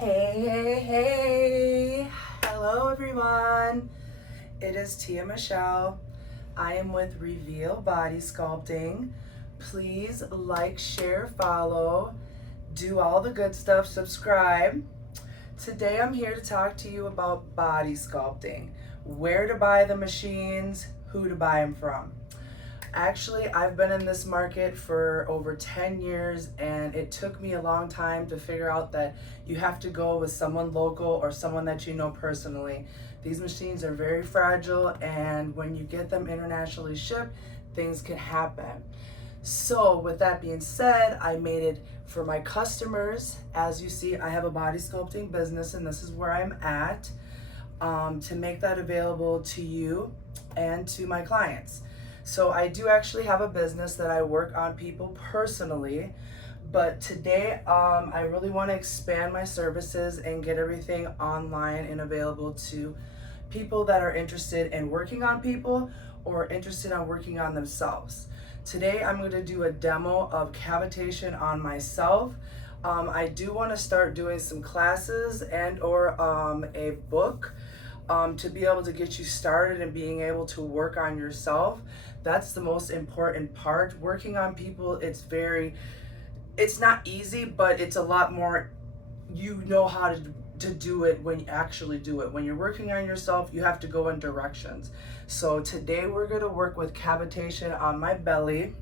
Hey. Hello, everyone. It is Tia Michelle. I am with Reveal Body Sculpting. Please like, share, follow, do all the good stuff, subscribe. Today I'm here to talk to you about body sculpting, where to buy the machines, who to buy them from. Actually, I've been in this market for over 10 years, and it took me a long time to figure out that you have to go with someone local or someone that you know personally. These machines are very fragile, and when you get them internationally shipped, things can happen. So with that being said, I made it for my customers. As you see, I have a body sculpting business, and this is where I'm at, to make that available to you and to my clients. So I do actually have a business that I work on people personally, but today I really want to expand my services and get everything online and available to people that are interested in working on people or interested in working on themselves. Today I'm going to do a demo of cavitation on myself. I do want to start doing some classes and or a book to be able to get you started and being able to work on yourself. That's the most important part. Working on people, it's not easy, but it's a lot more, you know how to do it when you actually do it. When you're working on yourself, you have to go in directions. So today we're going to work with cavitation on my belly.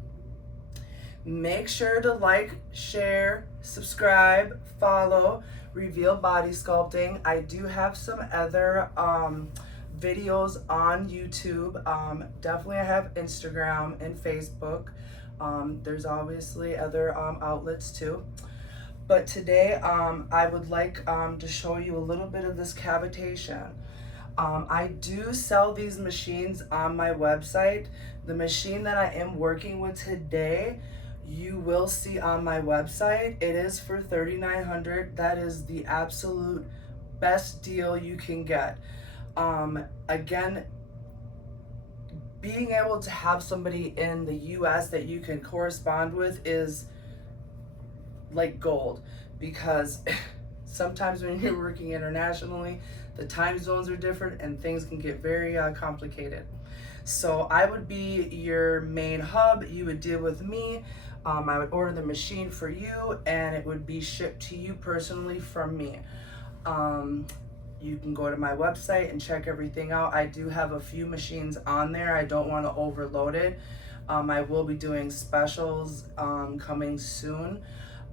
Make sure to like, share, subscribe, follow Reveal Body Sculpting. I do have some other videos on YouTube. Definitely I have Instagram and Facebook. There's obviously other outlets too. But today I would like to show you a little bit of this cavitation. I do sell these machines on my website. The machine that I am working with today, you will see on my website. It is for $3,900. That is the absolute best deal you can get. Again, being able to have somebody in the US that you can correspond with is like gold, because sometimes when you're working internationally, the time zones are different and things can get very complicated. So I would be your main hub. You would deal with me. I would order the machine for you and it would be shipped to you personally from me. You can go to my website and check everything out. I do have a few machines on there. I don't want to overload it. I will be doing specials coming soon,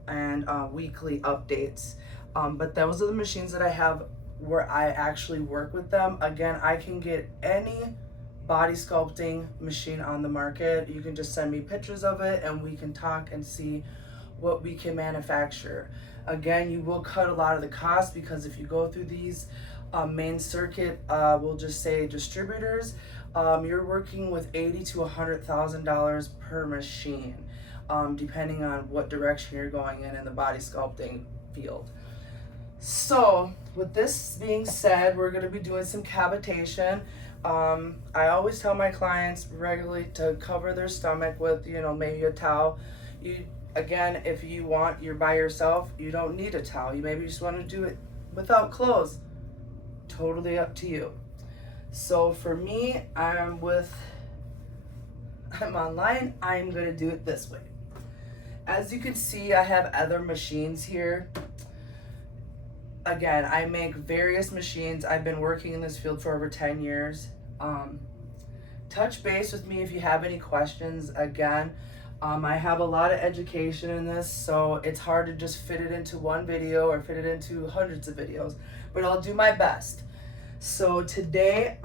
and weekly updates. But those are the machines that I have where I actually work with them. Again, I can get any body sculpting machine on the market. You can just send me pictures of it and we can talk and see what we can manufacture. Again, you will cut a lot of the cost, because if you go through these main circuit, we'll just say distributors, you're working with $80,000 to $100,000 per machine, depending on what direction you're going in the body sculpting field. So with this being said, we're going to be doing some cavitation. I always tell my clients regularly to cover their stomach with, maybe a towel. Again, if you're by yourself, you don't need a towel. You maybe just want to do it without clothes. Totally up to you. So for me, I'm online. I'm going to do it this way. As you can see, I have other machines here. Again, I make various machines. I've been working in this field for over 10 years. Touch base with me if you have any questions. Again, I have a lot of education in this, so it's hard to just fit it into one video or fit it into hundreds of videos, but I'll do my best. So today,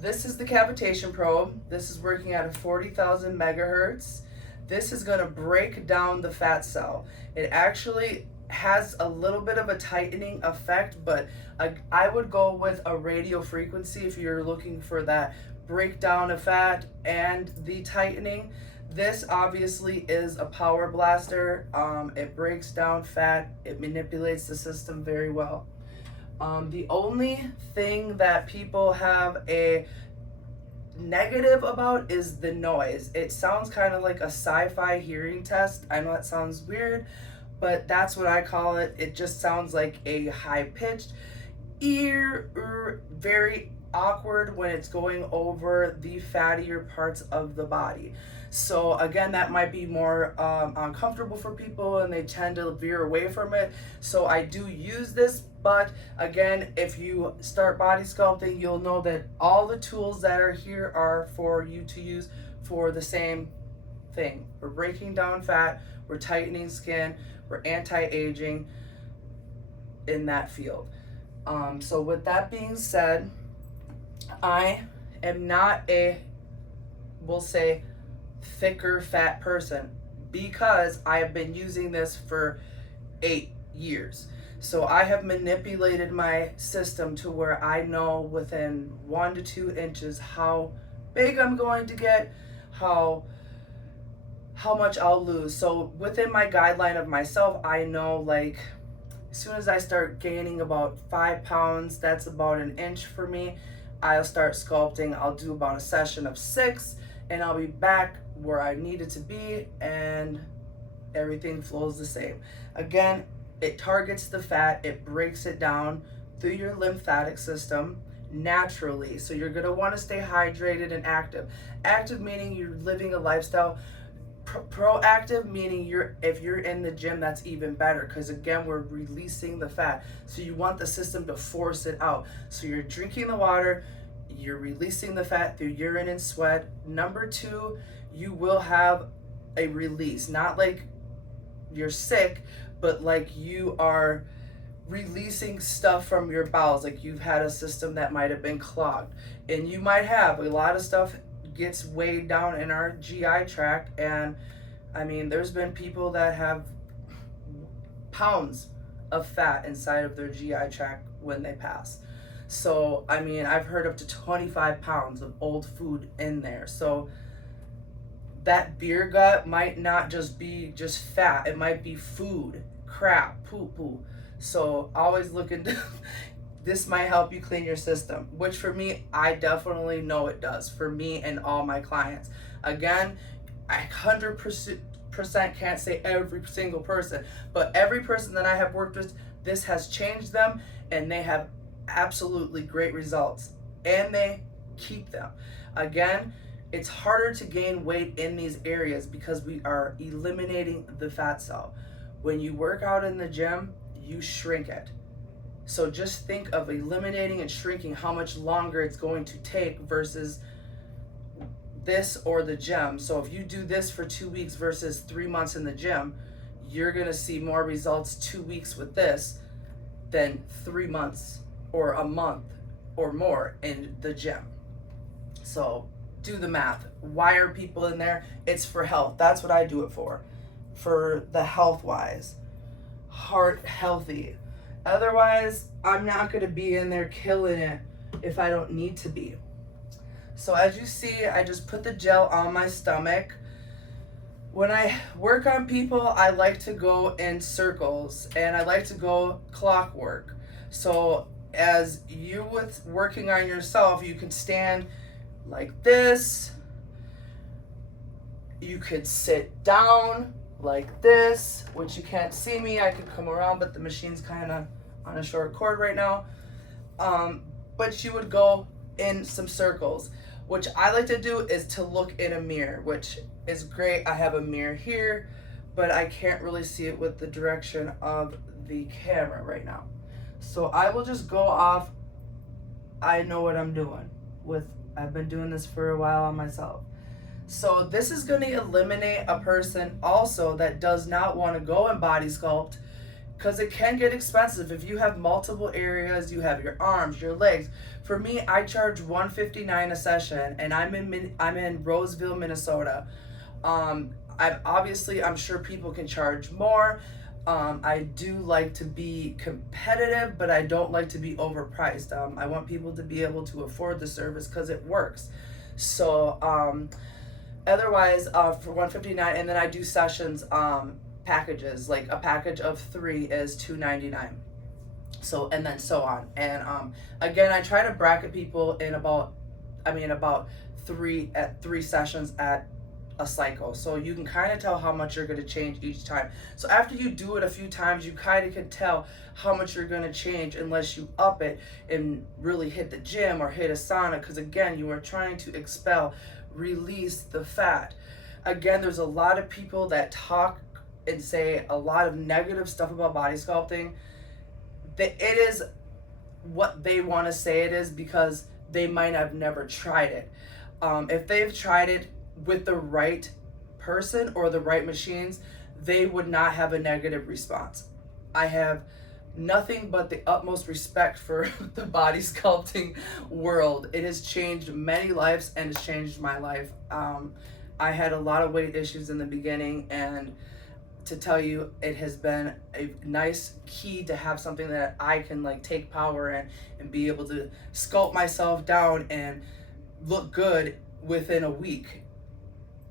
this is the cavitation probe. This is working at a 40,000 megahertz. This is going to break down the fat cell. It actually has a little bit of a tightening effect, but I would go with a radio frequency if you're looking for that breakdown of fat and the tightening. This obviously is a power blaster. It breaks down fat. It manipulates the system very well. The only thing that people have a negative about is the noise. It sounds kind of like a sci-fi hearing test. I know that sounds weird, but that's what I call it. It just sounds like a high-pitched very awkward when it's going over the fattier parts of the body. So again, that might be more uncomfortable for people and they tend to veer away from it. So I do use this, but again, if you start body sculpting, you'll know that all the tools that are here are for you to use for the same thing. We're breaking down fat, we're tightening skin, we're anti-aging in that field. So with that being said, I am not a, we'll say, thicker fat person because I have been using this for 8 years. So I have manipulated my system to where I know within 1 to 2 inches how big I'm going to get, how much I'll lose. So within my guideline of myself, I know like as soon as I start gaining about 5 pounds, that's about 1 inch for me, I'll start sculpting. I'll do about a session of 6 and I'll be back where I needed to be and everything flows the same. Again, it targets the fat, it breaks it down through your lymphatic system naturally. So you're gonna wanna stay hydrated and active. Active meaning you're living a lifestyle. Proactive meaning if you're in the gym, that's even better because again we're releasing the fat, so you want the system to force it out. So you're drinking the water, you're releasing the fat through urine and sweat. Number 2, you will have a release, not like you're sick, but like you are releasing stuff from your bowels, like you've had a system that might have been clogged, and you might have a lot of stuff gets weighed down in our GI tract. And I mean, there's been people that have pounds of fat inside of their GI tract when they pass. So I mean, I've heard up to 25 pounds of old food in there. So that beer gut might not just be just fat, it might be food, crap, poo. So always look into this might help you clean your system, which for me, I definitely know it does for me and all my clients. Again, I 100% can't say every single person, but every person that I have worked with, this has changed them and they have absolutely great results and they keep them. Again, it's harder to gain weight in these areas because we are eliminating the fat cell. When you work out in the gym, you shrink it. So just think of eliminating and shrinking how much longer it's going to take versus this or the gym. So if you do this for 2 weeks versus 3 months in the gym, you're gonna see more results 2 weeks with this than 3 months or a month or more in the gym. So do the math. Why are people in there? It's for health. That's what I do it for the health wise, heart healthy. Otherwise, I'm not gonna be in there killing it if I don't need to be. So as you see, I just put the gel on my stomach. When I work on people, I like to go in circles and I like to go clockwork. So as you with working on yourself, you can stand like this. You could sit down like this, which you can't see me. I could come around, but the machine's kind of on a short cord right now. But you would go in some circles. Which I like to do is to look in a mirror, which is great. I have a mirror here, but I can't really see it with the direction of the camera right now. So I will just go off. I know what I'm doing I've been doing this for a while on myself. So this is going to eliminate a person also that does not want to go and body sculpt, because it can get expensive. If you have multiple areas, you have your arms, your legs. For me, I charge $159 a session, and I'm in Roseville, Minnesota. I'm sure people can charge more. I do like to be competitive, but I don't like to be overpriced. I want people to be able to afford the service because it works. So otherwise, for $159, and then I do sessions. Packages, like a package of 3 is $299. So, and then so on. And again, I try to bracket people in about 3 sessions at a cycle. So you can kind of tell how much you're going to change each time. So after you do it a few times, you kind of can tell how much you're going to change, unless you up it and really hit the gym or hit a sauna, because again, you are trying to expel, release the fat. Again, there's a lot of people that talk and say a lot of negative stuff about body sculpting. It is what they want to say it is because they might have never tried it. If they've tried it with the right person or the right machines, they would not have a negative response. I have nothing but the utmost respect for the body sculpting world. It has changed many lives, and it's changed my life. I had a lot of weight issues in the beginning, and to tell you, it has been a nice key to have something that I can like take power in and be able to sculpt myself down and look good within a week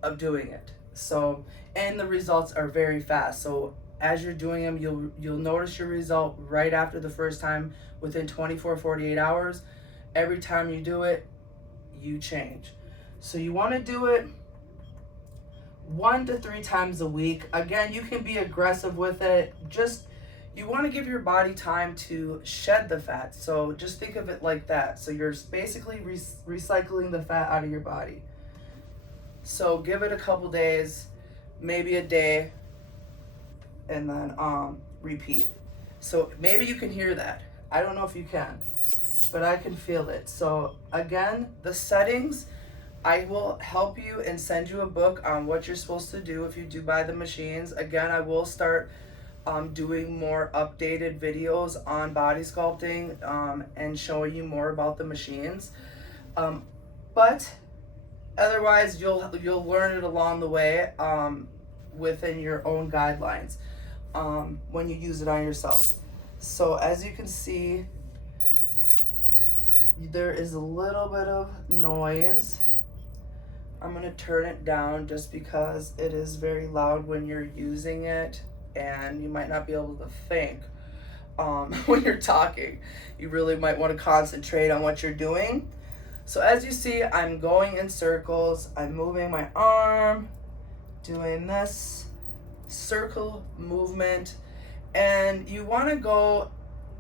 of doing it. So, and the results are very fast. So as you're doing them, you'll notice your result right after the first time, within 48 hours. Every time you do it, you change. So you want to do it 1 to 3 times a week. Again, you can be aggressive with it. Just, you want to give your body time to shed the fat. So just think of it like that. So you're basically recycling the fat out of your body. So give it a couple days, maybe a day, and then repeat. So maybe you can hear that. I don't know if you can, but I can feel it. So again, the settings, I will help you and send you a book on what you're supposed to do if you do buy the machines. Again, I will start doing more updated videos on body sculpting and showing you more about the machines. But otherwise, you'll learn it along the way within your own guidelines when you use it on yourself. So as you can see, there is a little bit of noise. I'm going to turn it down just because it is very loud when you're using it, and you might not be able to think when you're talking. You really might want to concentrate on what you're doing. So as you see, I'm going in circles. I'm moving my arm, doing this circle movement, and you want to go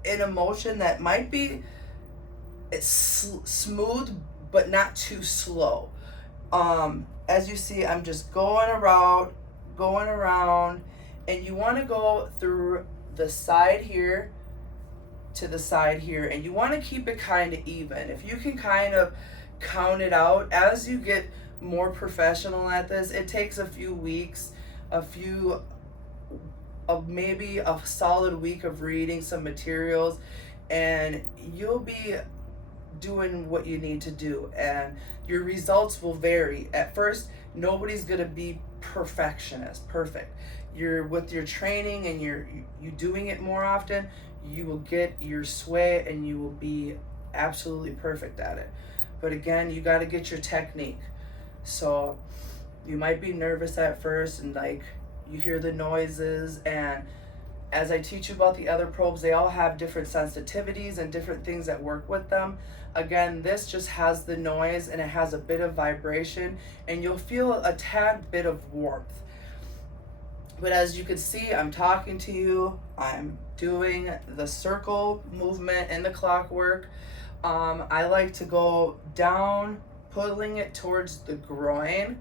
in a motion that might be smooth but not too slow. As you see, I'm just going around, and you want to go through the side here to the side here, and you want to keep it kind of even. If you can kind of count it out as you get more professional at this, it takes a few weeks, maybe a solid week of reading some materials, and you'll be doing what you need to do, and your results will vary. At first, nobody's gonna be perfect. You're with your training and you doing it more often, you will get your sway and you will be absolutely perfect at it. But again, you got to get your technique. So you might be nervous at first, and like you hear the noises, and as I teach you about the other probes, they all have different sensitivities and different things that work with them. Again, this just has the noise and it has a bit of vibration, and you'll feel a tad bit of warmth. But as you can see, I'm talking to you, I'm doing the circle movement and the clockwork. I like to go down, pulling it towards the groin.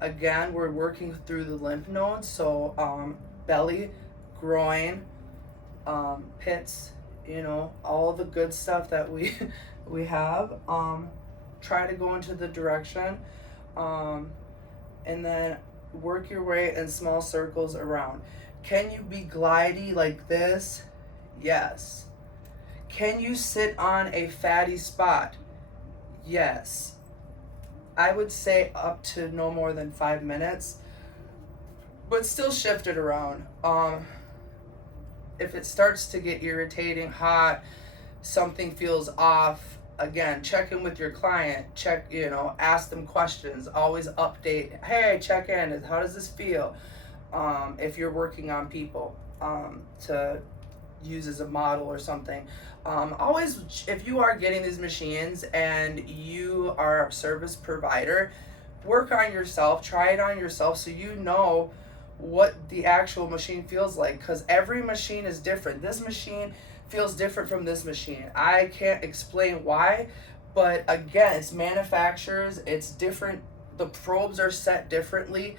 Again, we're working through the lymph nodes, so belly, groin, pits, all the good stuff that we have. Try to go into the direction, and then work your way in small circles around. Can you be glidey like this? Yes. Can you sit on a fatty spot? Yes. I would say up to no more than 5 minutes, but still shift it around. If it starts to get irritating, hot, something feels off, again, check in with your client, ask them questions, always update, hey, check in, how does this feel? If you're working on people to use as a model or something. Always, if you are getting these machines and you are a service provider, work on yourself, try it on yourself so you know what the actual machine feels like, because every machine is different. This machine feels different from this machine. I can't explain why, but again, it's manufacturers, it's different. The probes are set differently.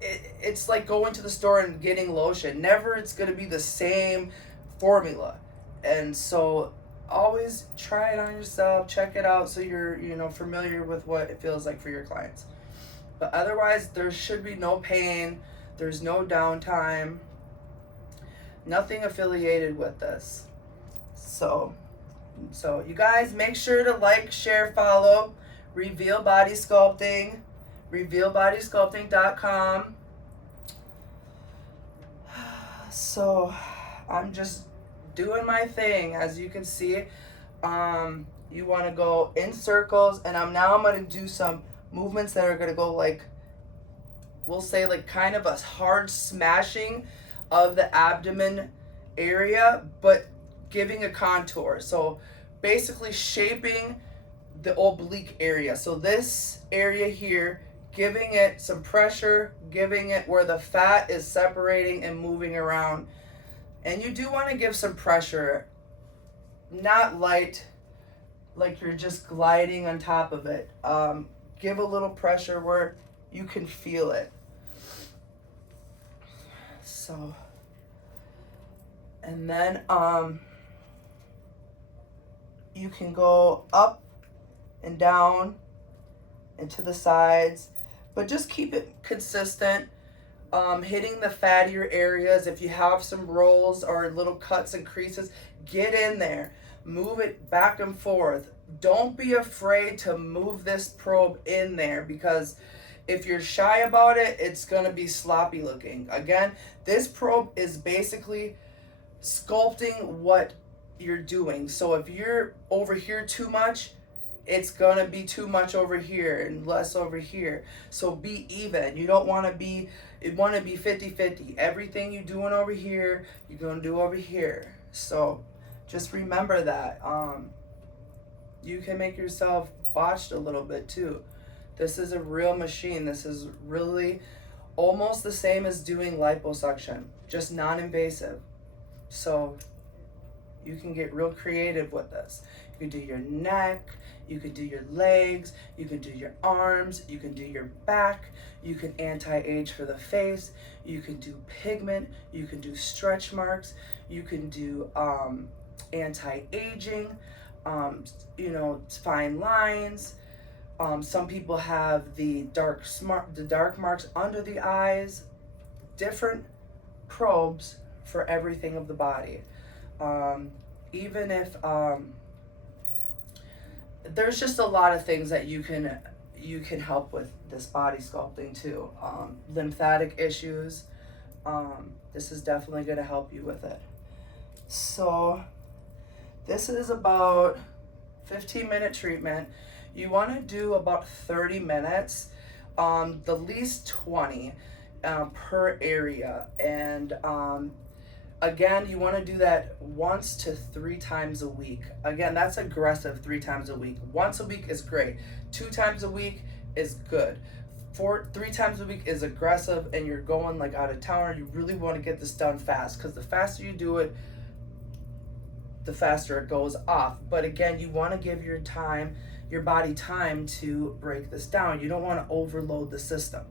It's like going to the store and getting lotion. Never it's going to be the same formula. And so always try it on yourself, check it out so you're, familiar with what it feels like for your clients. But otherwise, there should be no pain, there's no downtime, nothing affiliated with this. So you guys make sure to like, share, follow Reveal Body Sculpting, revealbodysculpting.com. So I'm just doing my thing. As you can see, you want to go in circles, and I'm going to do some movements that are going to go like, we'll say like kind of a hard smashing of the abdomen area, but giving a contour. So basically shaping the oblique area. So this area here, giving it some pressure, giving it where the fat is separating and moving around. And you do want to give some pressure, not light, like you're just gliding on top of it. Give a little pressure where you can feel it. So, and then you can go up and down and to the sides, but just keep it consistent. Hitting the fattier areas. If you have some rolls or little cuts and creases, get in there, move it back and forth. Don't be afraid to move this probe in there, because if you're shy about it, it's gonna be sloppy looking. Again, this probe is basically sculpting what you're doing. So if you're over here too much, it's gonna be too much over here and less over here. So be even. You don't want to be, you want to be 50-50. Everything you're doing over here, you're gonna do over here. So just remember that. You can make yourself botched a little bit too. This is a real machine. This is really almost the same as doing liposuction, just non-invasive. So you can get real creative with this. You can do your neck, you can do your legs, you can do your arms, you can do your back, you can anti-age for the face, you can do pigment, you can do stretch marks, you can do anti-aging, fine lines. Some people have the dark marks under the eyes. Different probes for everything of the body. Even if there's just a lot of things that you can help with this body sculpting too. Lymphatic issues, this is definitely going to help you with it. So this is about 15-minute treatment. You want to do about 30 minutes, the least 20 per area. And again, you want to do that 1 to 3 times a week. Again, that's aggressive, 3 times a week. Once a week is great. 2 times a week is good. 3 times a week is aggressive, and you're going like out of town, or you really want to get this done fast, because the faster you do it, the faster it goes off. But again, you want to give your body time to break this down. You don't want to overload the system.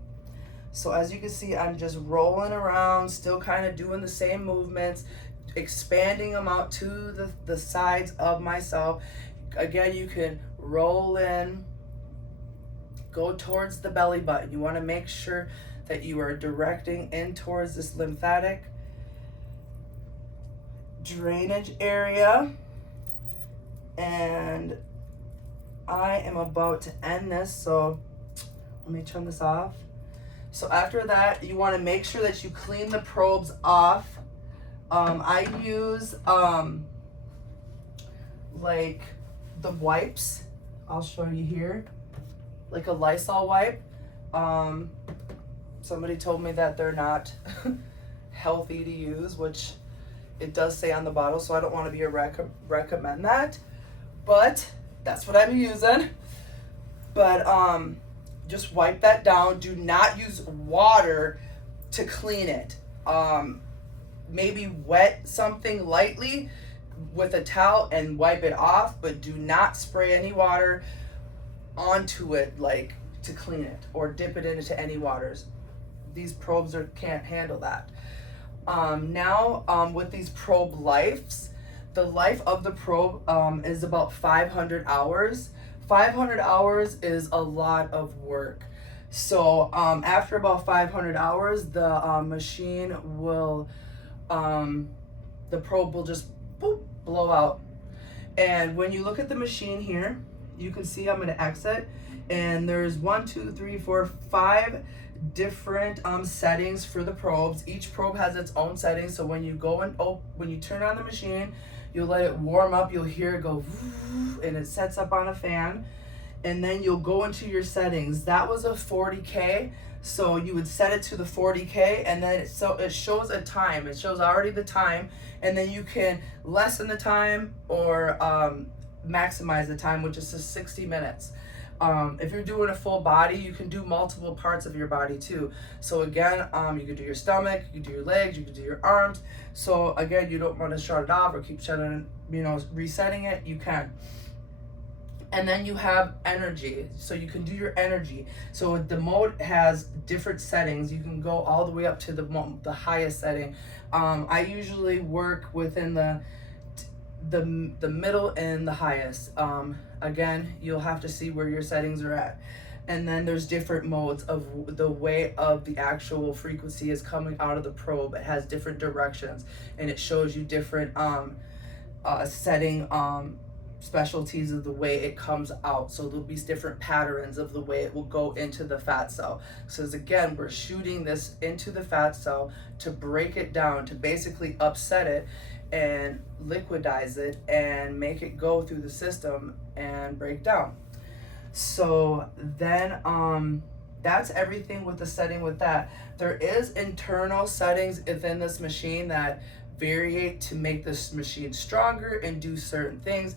So as you can see, I'm just rolling around, still kind of doing the same movements, expanding them out to the sides of myself. Again, you can roll in, go towards the belly button. You want to make sure that you are directing in towards this lymphatic drainage area. And I am about to end this, so let me turn this off. So after that, you want to make sure that you clean the probes off. I use like the wipes. I'll show you here, like a Lysol wipe. Somebody told me that they're not healthy to use, which it does say on the bottle, so I don't want to be recommend that, but that's what I'm using. But just wipe that down. Do not use water to clean it. Maybe wet something lightly with a towel and wipe it off, but do not spray any water onto it like to clean it or dip it into any waters. These probes can't handle that. Now with these probe lives, the life of the probe is about 500 hours. 500 hours is a lot of work. So after about 500 hours, the machine will, the probe will just boop, blow out. And when you look at the machine here, you can see I'm gonna exit, and there's 1, 2, 3, 4, 5 different settings for the probes. Each probe has its own settings. So when you go and when you turn on the machine, you'll let it warm up. You'll hear it go, and it sets up on a fan. And then you'll go into your settings. That was a 40K. So you would set it to the 40K, and then it shows a time. It shows already the time, and then you can lessen the time or maximize the time, which is 60 minutes. If you're doing a full body, you can do multiple parts of your body too. So again, you can do your stomach, you can do your legs, you can do your arms. So again, you don't want to shut it off or keep shutting, resetting it, you can. And then you have energy, so you can do your energy. So the mode has different settings. You can go all the way up to the highest setting. I usually work within the middle and the highest. Again, you'll have to see where your settings are at. And then there's different modes of the way of the actual frequency is coming out of the probe. It has different directions, and it shows you different setting specialties of the way it comes out. So there'll be different patterns of the way it will go into the fat cell. So again, we're shooting this into the fat cell to break it down, to basically upset it and liquidize it and make it go through the system and break down. So then that's everything with the setting with that. There is internal settings within this machine that variate to make this machine stronger and do certain things.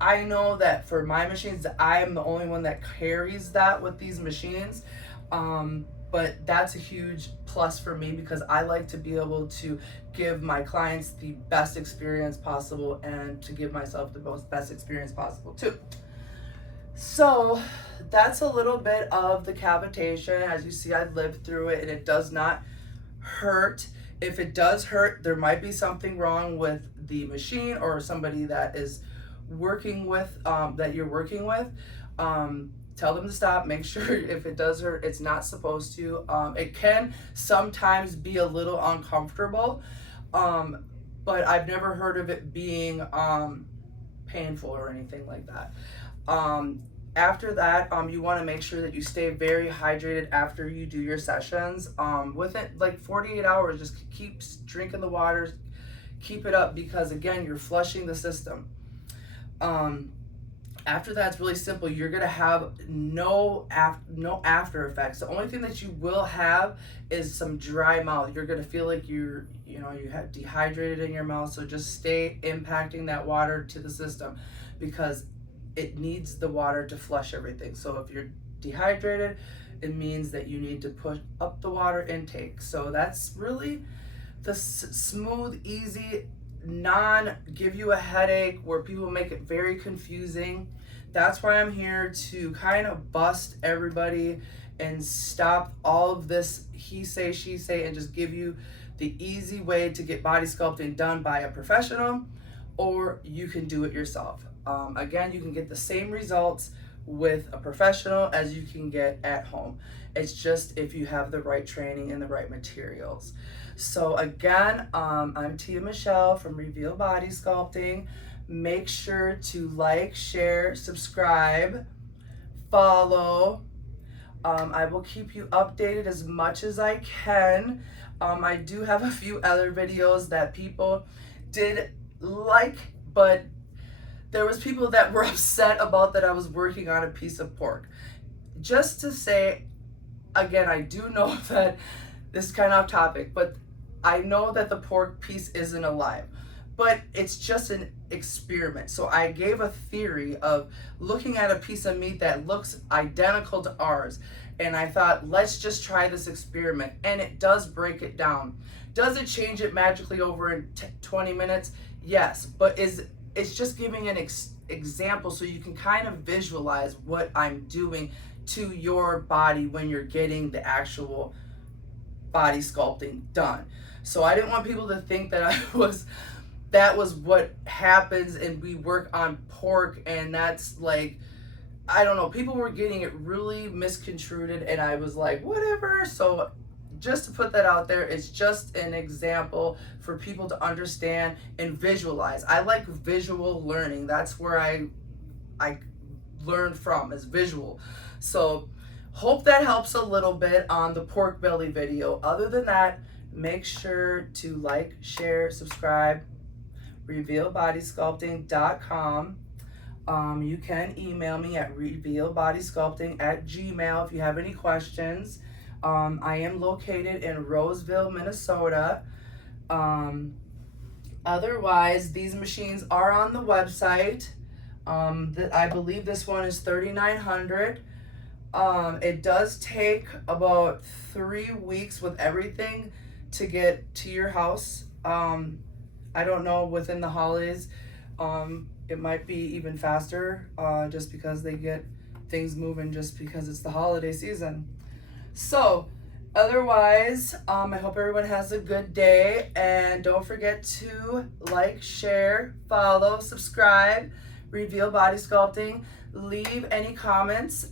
I know that for my machines, I am the only one that carries that with these machines. But that's a huge plus for me because I like to be able to give my clients the best experience possible and to give myself the best experience possible too. So that's a little bit of the cavitation. As you see, I lived through it and it does not hurt. If it does hurt, there might be something wrong with the machine or somebody that is working with, that you're working with. Tell them to stop. Make sure if it does hurt, it's not supposed to. It can sometimes be a little uncomfortable, but I've never heard of it being painful or anything like that. After that, you want to make sure that you stay very hydrated after you do your sessions. Within like 48 hours, just keep drinking the water, keep it up because again, you're flushing the system. After that, it's really simple. You're gonna have no after effects. The only thing that you will have is some dry mouth. You're gonna feel like you have dehydrated in your mouth. So just stay impacting that water to the system because it needs the water to flush everything. So if you're dehydrated, it means that you need to push up the water intake. So that's really the smooth, easy, give you a headache where people make it very confusing. That's why I'm here to kind of bust everybody and stop all of this he say, she say, and just give you the easy way to get body sculpting done by a professional, or you can do it yourself. Again, you can get the same results with a professional as you can get at home. It's just if you have the right training and the right materials. So again, I'm Tia Michelle from Reveal Body Sculpting. Make sure to like, share, subscribe, follow. I will keep you updated as much as I can. I do have a few other videos that people did like, but there was people that were upset about that I was working on a piece of pork. Just to say, again, I do know that this is kind of off topic, but I know that the pork piece isn't alive, but it's just an experiment. So I gave a theory of looking at a piece of meat that looks identical to ours and I thought, let's just try this experiment. And it does break it down. Does it change it magically over in 20 minutes? Yes, but it's just giving an example so you can kind of visualize what I'm doing to your body when you're getting the actual body sculpting done. So I didn't want people to think that that was what happens and we work on pork, and that's like, I don't know, people were getting it really misconstrued, and I was like, whatever. So just to put that out there, it's just an example for people to understand and visualize. I like visual learning. That's where I learn from, is visual. So hope that helps a little bit on the pork belly video. Other than that, make sure to like, share, subscribe, revealbodysculpting.com. You can email me at revealbodysculpting@gmail.com if you have any questions. I am located in Roseville, Minnesota. Otherwise, these machines are on the website. I believe this one is $3,900. It does take about 3 weeks with everything to get to your house. I don't know, within the holidays, it might be even faster, just because they get things moving just because it's the holiday season. So otherwise, I hope everyone has a good day, and don't forget to like, share, follow, subscribe, Reveal Body Sculpting. Leave any comments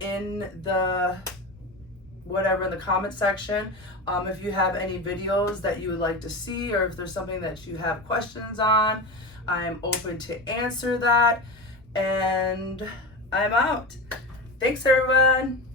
in the comment section. If you have any videos that you would like to see, or if there's something that you have questions on, I'm open to answer that. And I'm out. Thanks, everyone.